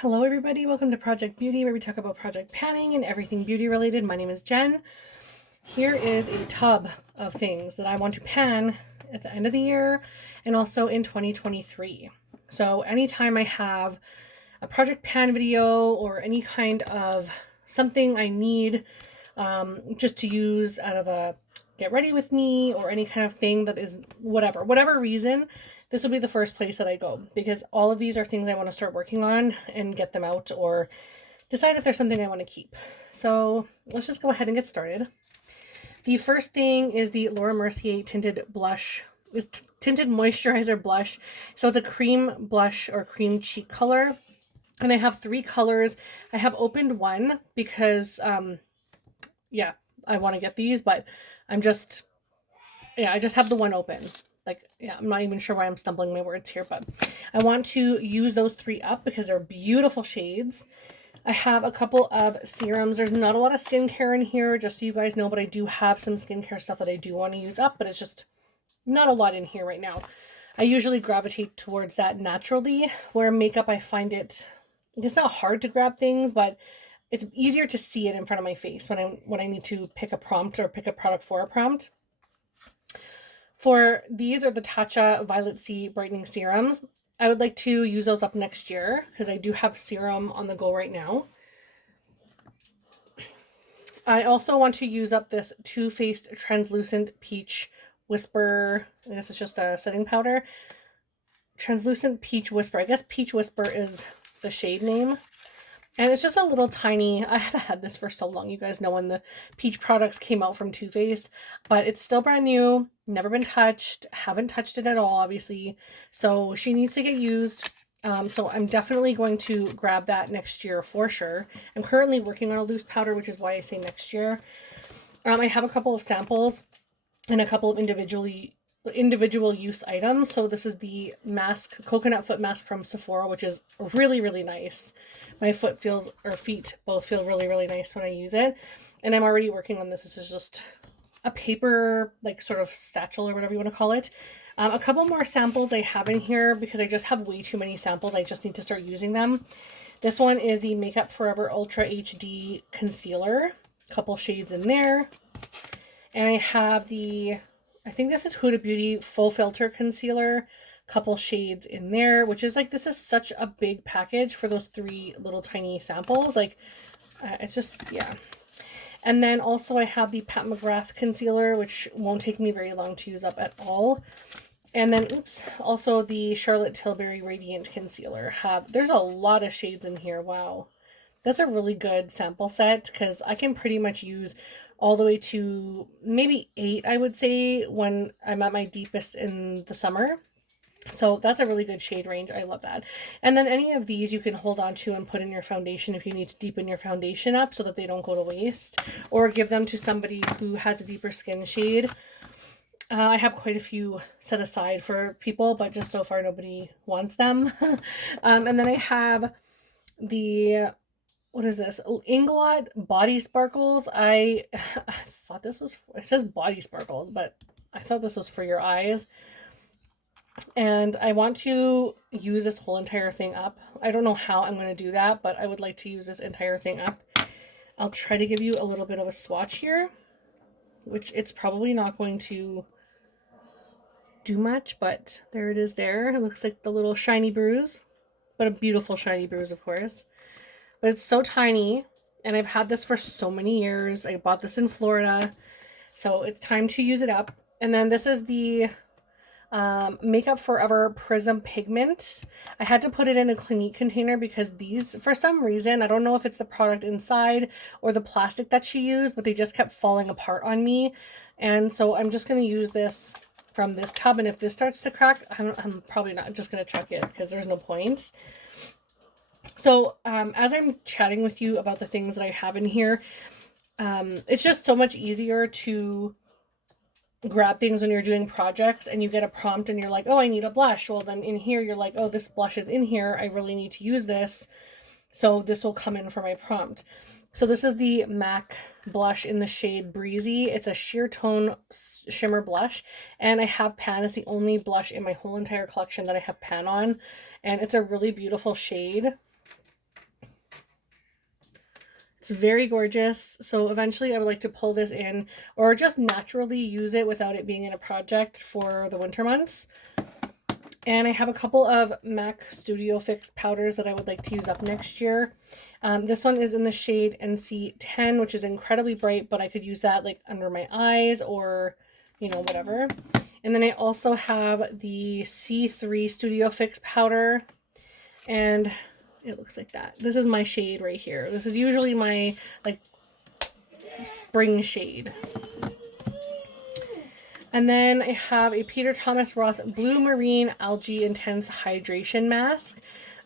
Hello everybody, welcome to Project Beauty, where we talk about project panning and everything beauty related. My name is Jen. Here is a tub of things that I want to pan at the end of the year and also in 2023. So anytime I have a project pan video or any kind of something I need just to use out of a get ready with me or any kind of thing that is whatever reason, this will be the first place that I go, because all of these are things I want to start working on and get them out or decide if there's something I want to keep. So let's just go ahead and get started. The first thing is the Laura Mercier tinted blush, tinted moisturizer blush. So it's a cream blush or cream cheek color. And I have three colors. I have opened one because, yeah, I want to get these, but I just have the one open. I'm not even sure why I'm stumbling my words here, but I want to use those three up because they're beautiful shades. I have a couple of serums. There's not a lot of skincare in here, just so you guys know, but I do have some skincare stuff that I do want to use up, but it's just not a lot in here right now. I usually gravitate towards that naturally, where makeup I find it's not hard to grab things, but it's easier to see it in front of my face when I need to pick a prompt or pick a product for a prompt. For these are the Tatcha Violet Sea Brightening Serums. I would like to use those up next year because I do have serum on the go right now. I also want to use up this Too Faced Translucent Peach Whisper. I guess it's just a setting powder. Translucent Peach Whisper. I guess Peach Whisper is the shade name. And it's just a little tiny, I haven't had this for so long. You guys know when the peach products came out from Too Faced, but it's still brand new, never been touched, haven't touched it at all, obviously. So she needs to get used. So I'm definitely going to grab that next year for sure. I'm currently working on a loose powder, which is why I say next year. I have a couple of samples and a couple of individual use items. So this is the mask, coconut foot mask from Sephora, which is really, really nice. My feet both feel really, really nice when I use it. And I'm already working on this. This is just a paper, like sort of satchel or whatever you want to call it. A couple more samples I have in here because I just have way too many samples. I just need to start using them. This one is the Makeup Forever Ultra HD Concealer. A couple shades in there. And I have I think this is Huda Beauty Full Filter Concealer. Couple shades in there, which is like, this is such a big package for those three little tiny samples. It's just, yeah. And then also I have the Pat McGrath concealer, which won't take me very long to use up at all. And then, also the Charlotte Tilbury Radiant Concealer. There's a lot of shades in here. Wow. That's a really good sample set because I can pretty much use all the way to maybe 8, I would say, when I'm at my deepest in the summer. So that's a really good shade range. I love that. And then any of these you can hold on to and put in your foundation if you need to deepen your foundation up so that they don't go to waste, or give them to somebody who has a deeper skin shade. I have quite a few set aside for people, but just so far nobody wants them. And then I have the, what is this? Inglot Body Sparkles. I thought this was, it says Body Sparkles, but I thought this was for your eyes. And I want to use this whole entire thing up. I don't know how I'm going to do that, but I would like to use this entire thing up. I'll try to give you a little bit of a swatch here, which it's probably not going to do much, but there it is there. It looks like the little shiny bruise, but a beautiful shiny bruise, of course. But it's so tiny, and I've had this for so many years. I bought this in Florida, so it's time to use it up. And then this is the Makeup Forever Prism Pigment. I had to put it in a Clinique container because these, for some reason, I don't know if it's the product inside or the plastic that she used, but they just kept falling apart on me. And so I'm just going to use this from this tub, and if this starts to crack, I'm probably not just going to chuck it because there's no point. So as I'm chatting with you about the things that I have in here, it's just so much easier to grab things when you're doing projects and you get a prompt and you're like, oh, I need a blush. Well, then in here, you're like, oh, this blush is in here. I really need to use this. So this will come in for my prompt. So this is the MAC blush in the shade Breezy. It's a sheer tone shimmer blush. And I have pan. It's the only blush in my whole entire collection that I have pan on. And it's a really beautiful shade. It's very gorgeous. So eventually I would like to pull this in or just naturally use it without it being in a project for the winter months. And I have a couple of MAC Studio Fix powders that I would like to use up next year. This one is in the shade NC10, which is incredibly bright, but I could use that like under my eyes or, you know, whatever. And then I also have the C3 Studio Fix powder, and it looks like that. This is my shade right here. This is usually my like spring shade. And then I have a Peter Thomas Roth Blue Marine Algae Intense Hydration Mask.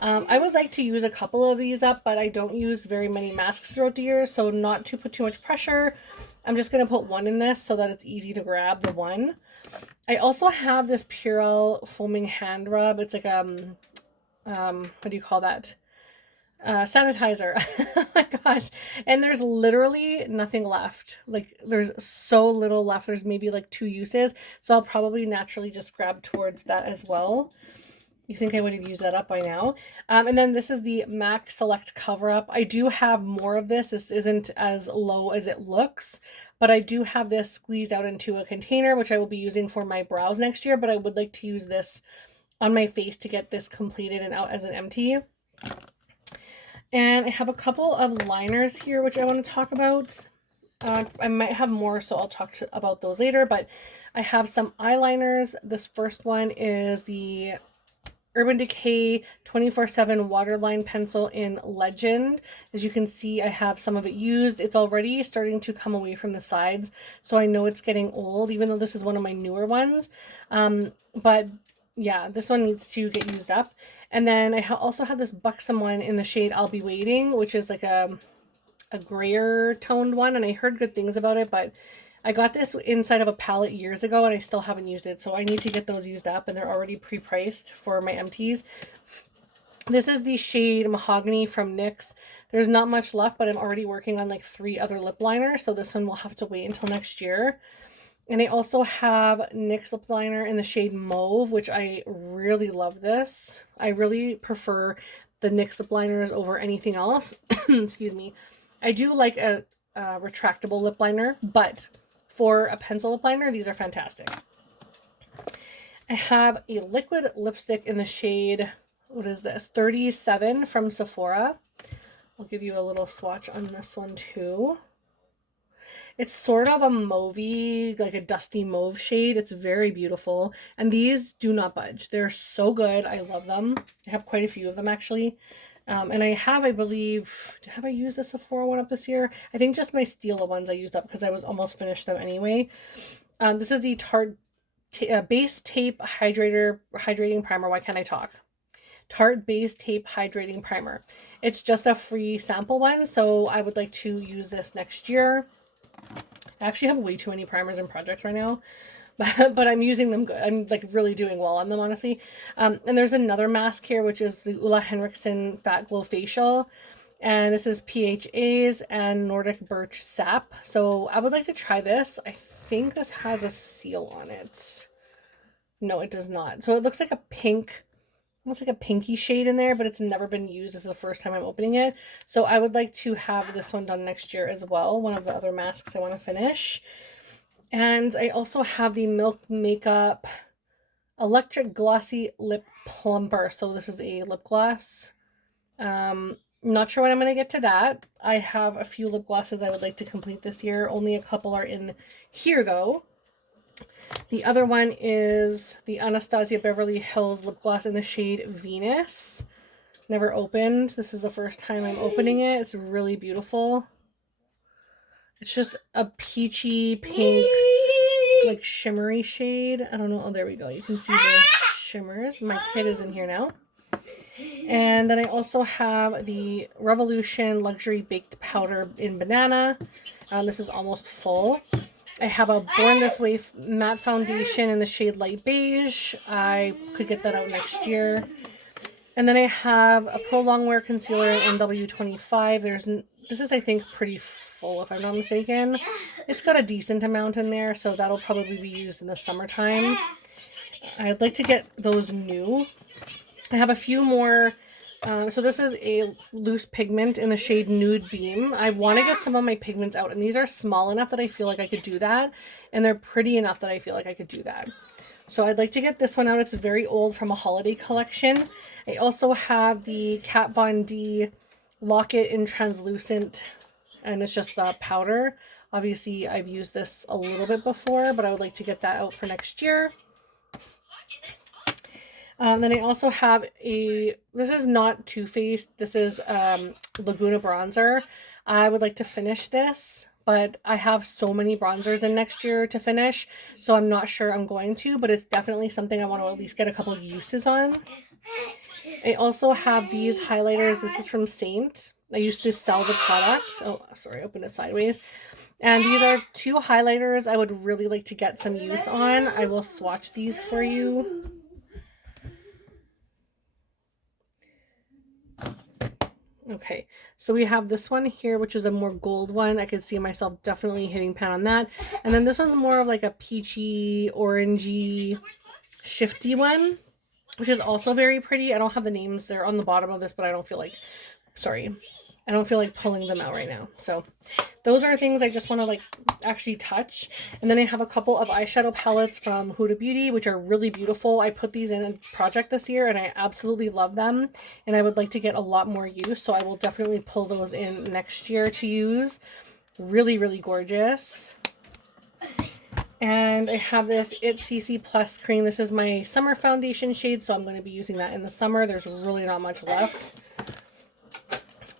I would like to use a couple of these up, but I don't use very many masks throughout the year, so not to put too much pressure. I'm just going to put one in this so that it's easy to grab the one. I also have this Purell Foaming Hand Rub. It's like, what do you call that? Sanitizer. Oh my gosh. And there's literally nothing left. Like there's so little left. There's maybe like 2 uses. So I'll probably naturally just grab towards that as well. You think I would have used that up by now. And then this is the MAC Select Cover Up. I do have more of this. This isn't as low as it looks, but I do have this squeezed out into a container, which I will be using for my brows next year, but I would like to use this on my face to get this completed and out as an empty. And I have a couple of liners here, which I want to talk about. I might have more, so I'll talk about those later, but I have some eyeliners. This first one is the Urban Decay 24/7 Waterline Pencil in Legend. As you can see, I have some of it used. It's already starting to come away from the sides, so I know it's getting old, even though this is one of my newer ones. But yeah, this one needs to get used up. And then I also have this Buxom one in the shade I'll Be Waiting, which is like a grayer toned one, and I heard good things about it, but I got this inside of a palette years ago and I still haven't used it, so I need to get those used up, and they're already pre-priced for my empties. This is the shade Mahogany from NYX. There's not much left, but I'm already working on like 3 other lip liners, so this one will have to wait until next year. And I also have NYX lip liner in the shade Mauve, which I really love this. I really prefer the NYX lip liners over anything else. Excuse me. I do like a retractable lip liner, but for a pencil lip liner, these are fantastic. I have a liquid lipstick in the shade, what is this, 37 from Sephora. I'll give you a little swatch on this one too. It's sort of a mauvey, like a dusty mauve shade. It's very beautiful. And these do not budge. They're so good. I love them. I have quite a few of them actually. And I have, I believe, have I used a Sephora one up this year? I think just my Stila ones I used up because I was almost finished them anyway. This is the Tarte Base Tape Hydrating Primer. Why can't I talk? Tarte Base Tape Hydrating Primer. It's just a free sample one, so I would like to use this next year. I actually have way too many primers and projects right now, but I'm using them good. I'm like really doing well on them, honestly. And there's another mask here, which is the Ulla Henriksen Fat Glow Facial. And this is PHAs and Nordic Birch Sap. So I would like to try this. I think this has a seal on it. No, it does not. So it looks like a pink, almost like a pinky shade in there, but it's never been used. This is the first time I'm opening it. So I would like to have this one done next year as well. One of the other masks I want to finish. And I also have the Milk Makeup Electric Glossy Lip Plumper. So this is a lip gloss. Not sure when I'm going to get to that. I have a few lip glosses I would like to complete this year. Only a couple are in here though. The other one is the Anastasia Beverly Hills lip gloss in the shade Venus. Never opened. This is the first time I'm opening it. It's really beautiful. It's just a peachy pink, like shimmery shade. I don't know. Oh, there we go. You can see the shimmers. My kid is in here now. And then I also have the Revolution Luxury Baked Powder in Banana. This is almost full. I have a Born This Way matte foundation in the shade Light Beige. I could get that out next year. And then I have a Pro Longwear Concealer in NW25. This is, I think, pretty full, if I'm not mistaken. It's got a decent amount in there, so that'll probably be used in the summertime. I'd like to get those new. I have a few more So this is a loose pigment in the shade Nude Beam. I want to get some of my pigments out, and these are small enough that I feel like I could do that, and they're pretty enough that I feel like I could do that. So I'd like to get this one out. It's very old, from a holiday collection. I also have the Kat Von D Lock-It in translucent, and it's just the powder. Obviously, I've used this a little bit before, but I would like to get that out for next year. Then I also have this is not Too Faced, this is Laguna Bronzer. I would like to finish this, but I have so many bronzers in next year to finish, so I'm not sure I'm going to, but it's definitely something I want to at least get a couple of uses on. I also have these highlighters. This is from Saint. I used to sell the product. Oh, sorry, I opened it sideways. And these are 2 highlighters I would really like to get some use on. I will swatch these for you. Okay, so we have this one here, which is a more gold one. I could see myself definitely hitting pan on that. And then this one's more of like a peachy, orangey, shifty one, which is also very pretty. I don't have the names. They're on the bottom of this, but I don't feel like pulling them out right now. So those are things I just want to like actually touch. And then I have a couple of eyeshadow palettes from Huda Beauty, which are really beautiful. I put these in a project this year and I absolutely love them. And I would like to get a lot more use. So I will definitely pull those in next year to use. Really, really gorgeous. And I have this It CC Plus cream. This is my summer foundation shade, so I'm going to be using that in the summer. There's really not much left.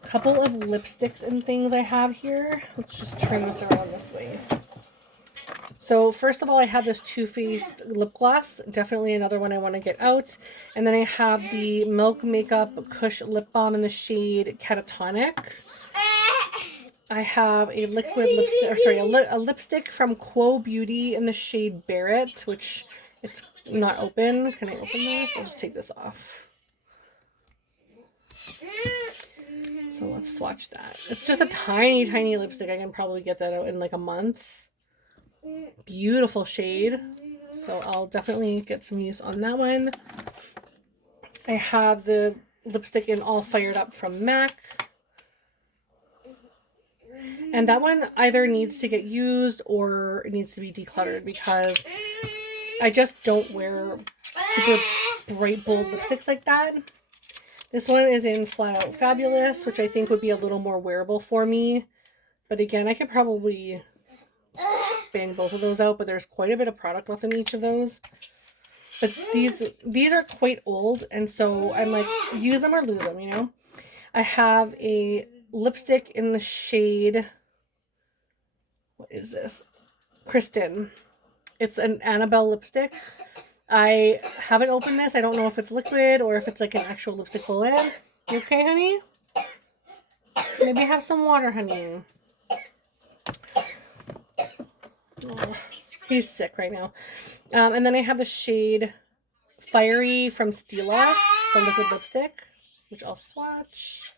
Couple of lipsticks and things I have here. Let's just turn this around this way. So first of all, I have this Too Faced lip gloss. Definitely another one I want to get out. And then I have the Milk Makeup Kush Lip Balm in the shade Catatonic. I have a liquid lipstick, or sorry, a lipstick from Quo Beauty in the shade Barrett, which it's not open. Can I open this? I'll just take this off. So let's swatch that. It's just a tiny, tiny lipstick. I can probably get that out in like a month. Beautiful shade. So I'll definitely get some use on that one. I have the lipstick in All Fired Up from MAC. And that one either needs to get used or it needs to be decluttered because I just don't wear super bright, bold lipsticks like that. This one is in Flat Out Fabulous, which I think would be a little more wearable for me. But again, I could probably bang both of those out, but there's quite a bit of product left in each of those. But these are quite old, and so I'm like, use them or lose them, you know? I have a lipstick in the shade, what is this? Kristen. It's an Annabelle lipstick. I haven't opened this. I don't know if it's liquid or if it's like an actual lipstick lid. You okay, honey? Maybe have some water, honey. Oh, he's sick right now. And then I have the shade Fiery from Stila, the liquid lipstick, which I'll swatch.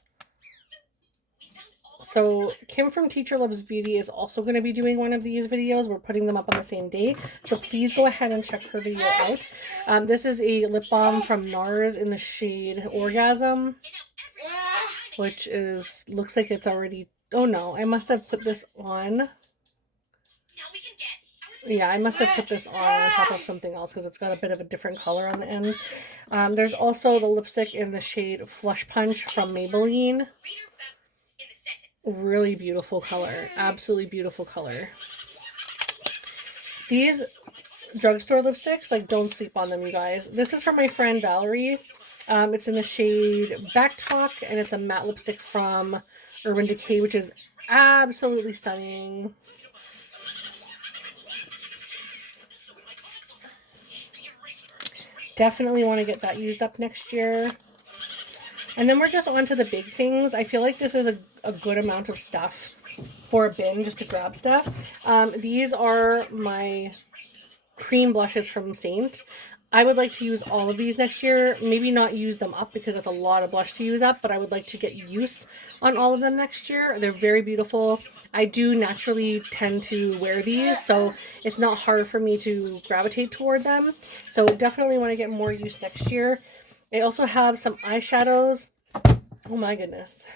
So Kim from Teacher Loves Beauty is also going to be doing one of these videos. We're putting them up on the same day. So please go ahead and check her video out. This is a lip balm from NARS in the shade Orgasm, which looks like it's already, oh no, I must have put this on. Yeah, I must have put this on top of something else because it's got a bit of a different color on the end. There's also the lipstick in the shade Flush Punch from Maybelline. Really beautiful color. Absolutely beautiful color. These drugstore lipsticks, like, don't sleep on them, you guys. This is from my friend Valerie. It's in the shade Back Talk, and it's a matte lipstick from Urban Decay, which is absolutely stunning. Definitely want to get that used up next year. And then we're just on to the big things. I feel like this is a good amount of stuff for a bin just to grab stuff. These are my cream blushes from Saint. I would like to use all of these next year. Maybe not use them up because that's a lot of blush to use up, but I would like to get use on all of them next year. They're very beautiful. I do naturally tend to wear these, so it's not hard for me to gravitate toward them. So definitely want to get more use next year. I also have some eyeshadows. Oh my goodness.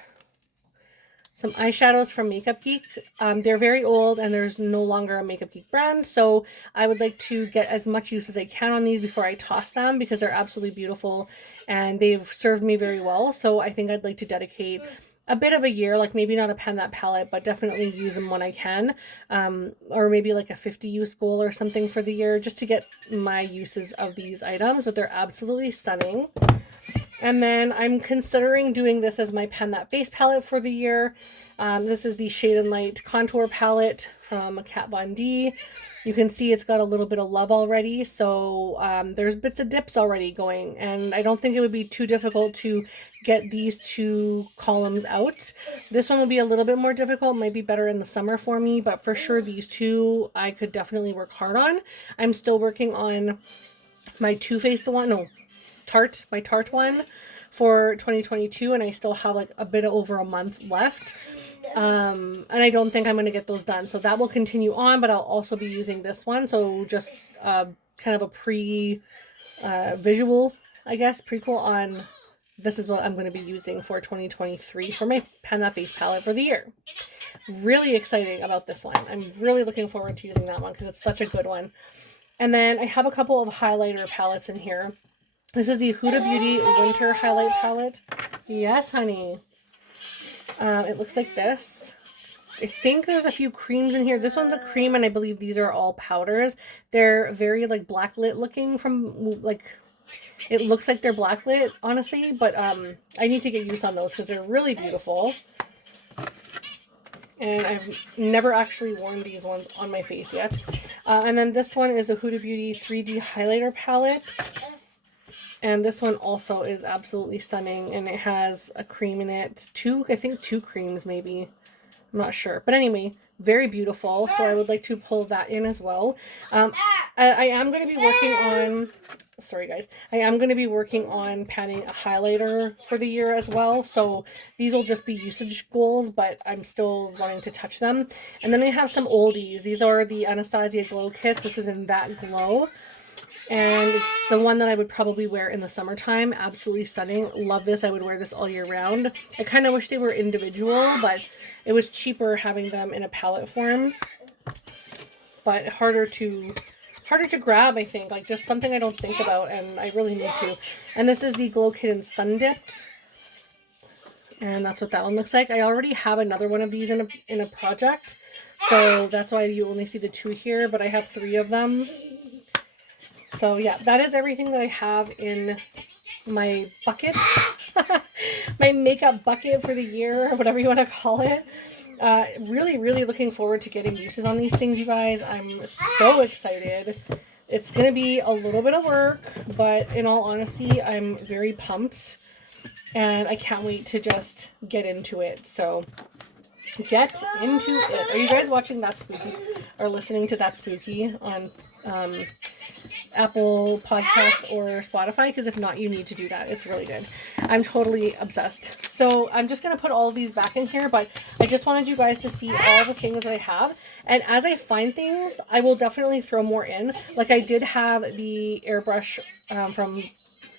Some eyeshadows from Makeup Geek. They're very old and there's no longer a Makeup Geek brand, so I would like to get as much use as I can on these before I toss them because they're absolutely beautiful and they've served me very well. So I think I'd like to dedicate a bit of a year, like maybe not a Pan That palette, but definitely use them when I can, or maybe like a 50 use goal or something for the year just to get my uses of these items, but they're absolutely stunning. And then I'm considering doing this as my Pan That Face palette for the year. This is the Shade and Light Contour Palette from Kat Von D. You can see it's got a little bit of love already, so there's bits of dips already going, and I don't think it would be too difficult to get these two columns out. This one will be a little bit more difficult, might be better in the summer for me, but for sure these two I could definitely work hard on. I'm still working on my Too Faced one, no, my Tarte one for 2022, and I still have like a bit over a month left. And I don't think I'm going to get those done. So that will continue on, but I'll also be using this one. So just kind of a visual, I guess, prequel on this is what I'm going to be using for 2023 for my Pan That Face palette for the year. Really exciting about this one. I'm really looking forward to using that one because it's such a good one. And then I have a couple of highlighter palettes in here. This is the Huda Beauty Winter Highlight Palette. Yes, honey. It looks like this. I think there's a few creams in here. This one's a cream, and I believe these are all powders. They're very, like, blacklit looking from, like, it looks like they're blacklit, honestly, but I need to get use on those because they're really beautiful. And I've never actually worn these ones on my face yet. And then this one is the Huda Beauty 3D Highlighter Palette. And this one also is absolutely stunning, and it has a cream in it. I think two creams maybe. I'm not sure. But anyway, very beautiful. So I would like to pull that in as well. I am going to be working on, sorry guys, I am going to be working on panning a highlighter for the year as well. So these will just be usage goals, but I'm still wanting to touch them. And then I have some oldies. These are the Anastasia Glow Kits. This is in That Glow. And it's the one that I would probably wear in the summertime. Absolutely stunning. Love this. I would wear this all year round. I kind of wish they were individual, but it was cheaper having them in a palette form. But harder to grab, I think. Like, just something I don't think about, and I really need to. And this is the Glow Kit in Sun Dipped. And that's what that one looks like. I already have another one of these in a project. So that's why you only see the two here, but I have 3 of them. So yeah, that is everything that I have in my bucket, my makeup bucket for the year, or whatever you want to call it. Really, really looking forward to getting uses on these things, you guys. I'm so excited. It's going to be a little bit of work, but in all honesty, I'm very pumped, and I can't wait to just get into it. So get into it. Are you guys watching That Spooky or listening to That Spooky on Apple Podcast or Spotify? Because if not, you need to do that. It's really good. I'm totally obsessed. So I'm just going to put all of these back in here, but I just wanted you guys to see all the things that I have. And as I find things, I will definitely throw more in. Like I did have the airbrush from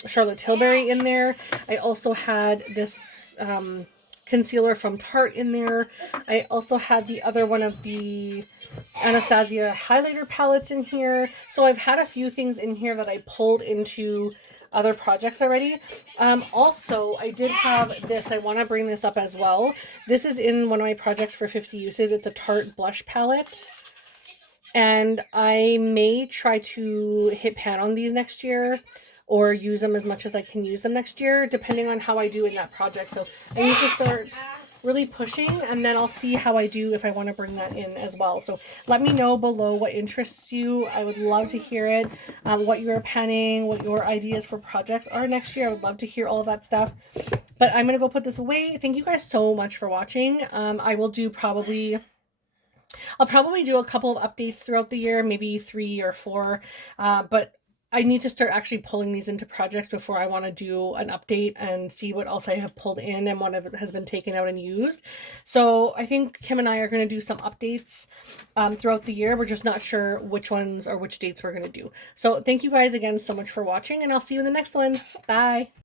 Charlotte Tilbury in there. I also had this concealer from Tarte in there. I also had the other one of the Anastasia highlighter palettes in here. So I've had a few things in here that I pulled into other projects already. Also, I did have this. I want to bring this up as well. This is in one of my projects for 50 uses. It's a Tarte blush palette. And I may try to hit pan on these next year or use them as much as I can use them next year, depending on how I do in that project. So I need to start really pushing, and then I'll see how I do if I want to bring that in as well. So let me know below what interests you. I would love to hear it, what you're panning, what your ideas for projects are next year. I would love to hear all of that stuff. But I'm going to go put this away. Thank you guys so much for watching. I'll probably do a couple of updates throughout the year, maybe 3 or 4, but I need to start actually pulling these into projects before I want to do an update and see what else I have pulled in and what has been taken out and used. So I think Kim and I are going to do some updates throughout the year. We're just not sure which ones or which dates we're going to do. So thank you guys again so much for watching, and I'll see you in the next one. Bye.